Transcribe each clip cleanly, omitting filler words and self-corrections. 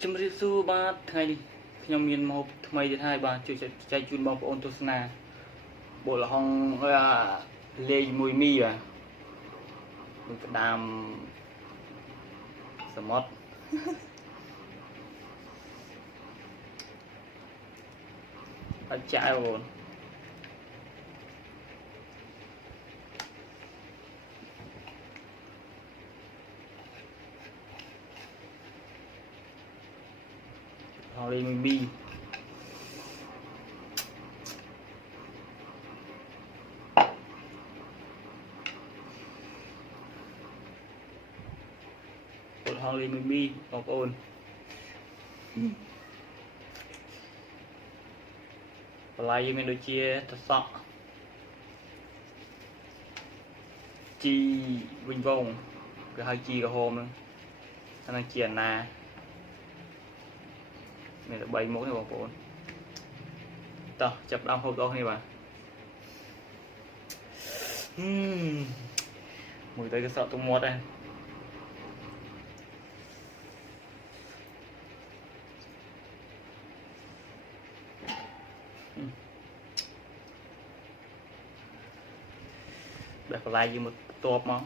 chấm riết su ba ngày nhom miền một thay thì hai ba chơi chạy chun bóng ôn tô na bộ là hong lê mùi mi à mình phải đam smart phải chạy rồi hong lê mùi mi hong lê mùi mi bóng ôn lại mình đôi chia thật sọ chi vinh vong cái hai chi cái hôm nó đang chuyển nà này là 7 mẫu này bóng ôn tao chập đam hộp đó này bà mùi tới cái sợ tung mót đây đặt lại như một tốp món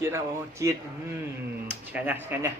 chiên nào chiên cả nhà